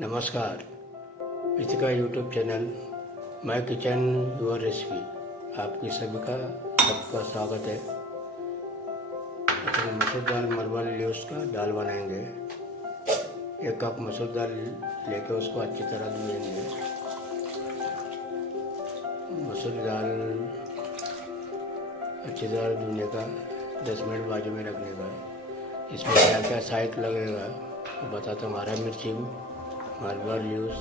नमस्कार, इसी का YouTube channel my kitchen your recipe आपकी सभी का सबका स्वागत है। अपन मसूर दाल मलबार लीव्स का दाल बनाएंगे। 1 कप मसूर दाल लेके उसको अच्छी तरह धुएंगे। मसूर दाल अच्छी तरह धुने का 10 मिनट बाजू में रखने का। इसमें क्या क्या साइड लगेगा वो बताता हूँ। हरा मिर्ची, मलबार लीव्स,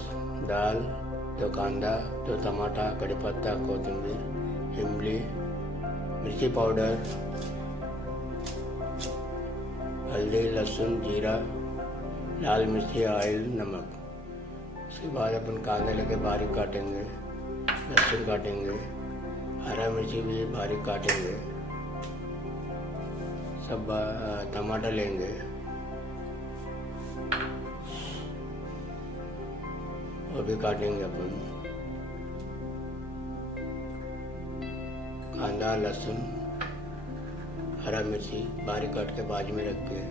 दाल, 2 कांदा, 2 टमाटा, कड़ी पत्ता, कोथिंबीर, इमली, मिर्ची पाउडर, हल्दी, लहसुन, जीरा, लाल मिर्ची, ऑयल, नमक। उसके बाद अपन कांदा लेके बारीक काटेंगे, लहसुन काटेंगे, हरा मिर्ची भी बारीक काटेंगे, सब टमाटर लेंगे, वो भी काटेंगे अपन। कांदा, लहसुन, हरा मिर्ची बारीक काट के बाजू में रख के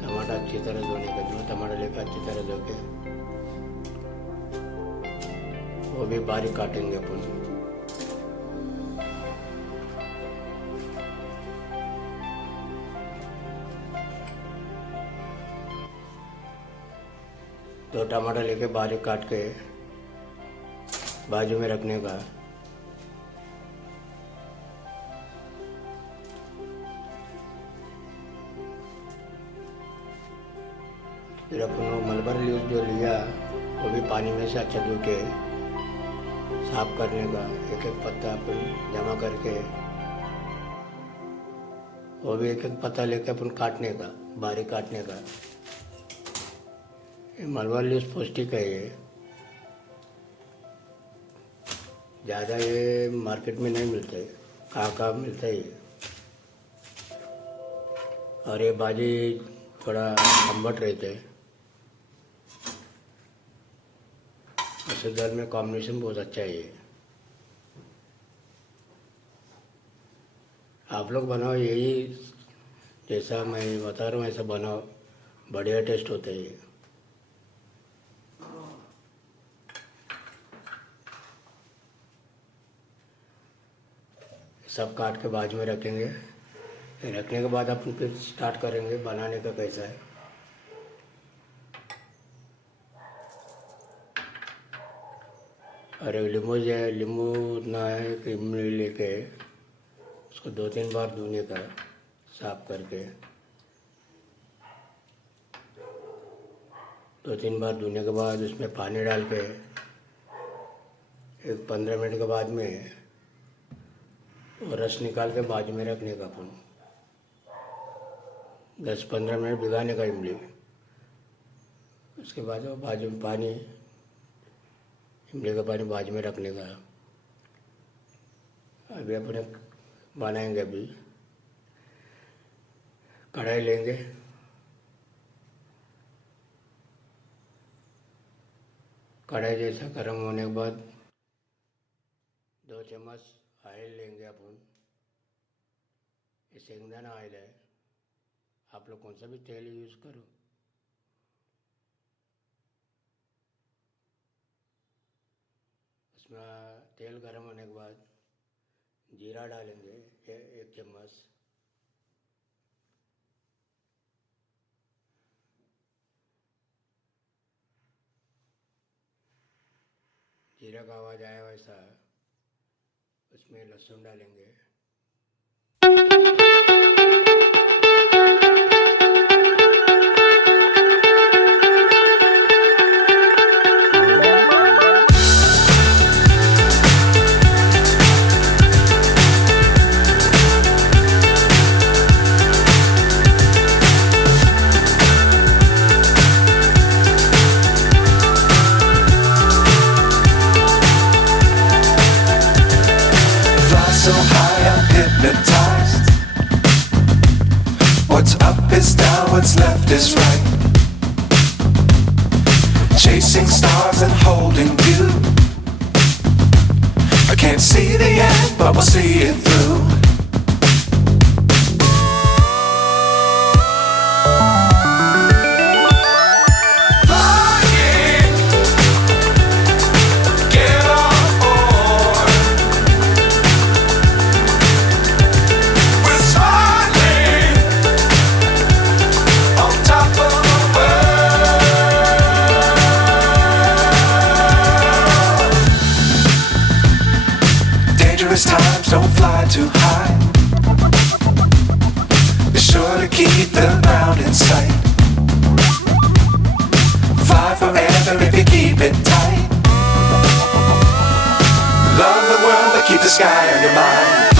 टमाटर अच्छी तरह धोने का, 2 टमाटर लेकर अच्छी तरह धो के वो भी बारीक काटेंगे अपन। दो टमाटर लेके बारीक काट के बाजू में रखने का। फिर अपन मलबार लीव्स जो लिया वो भी पानी में से अच्छा धो के साफ करने का। एक पत्ता अपन जमा करके वो भी एक पत्ता लेके अपन काटने का, बारीक काटने का। ये मलबार लीव्स पौष्टिक है। ये ज़्यादा ये मार्केट में नहीं मिलते, कहाँ मिलता है ये। और ये भाजी थोड़ा अम्बट रहते हैं। मसूर दाल में कॉम्बिनेशन बहुत अच्छा है ये। आप लोग बनाओ, यही जैसा मैं बता रहा हूँ ऐसा बनाओ, बढ़िया टेस्ट होता है ये। सब काट के बाजू में रखेंगे। रखने के बाद अपन फिर स्टार्ट करेंगे बनाने का कैसा है। और नींबू उतना है कि इमली लेके उसको 2-3 बार धोने का, साफ करके 2-3 बार धोने के बाद उसमें पानी डाल के 15 मिनट के बाद में वो रस निकाल के बाजू में रखने का अपन। 10-15 मिनट भिगाने का इमली। उसके बाद वो बाजू में पानी, इमली का पानी बाजू में रखने का। अभी अपने बनाएंगे। अभी कढ़ाई लेंगे, कढ़ाई जैसा गर्म होने के बाद 2 चम्मच ऑयल लेंगे अपन। ये शेंगदाना ऑयल है, आप लोग कौन सा भी तेल यूज़ करो। उसमें तेल गर्म होने के बाद जीरा डालेंगे 1 चम्मच। जीरा का आवाज़ आया वैसा उसमें लहसुन डालेंगे। So high I'm hypnotized. What's up is down, what's left is right. Chasing stars and holding but we'll see it through. Flying, get on board. We're smiling on top of the world. Dangerous times, don't fly too high. Be sure to keep the ground in sight. Fly forever if you keep it tight. Love the world, but keep the sky on your mind.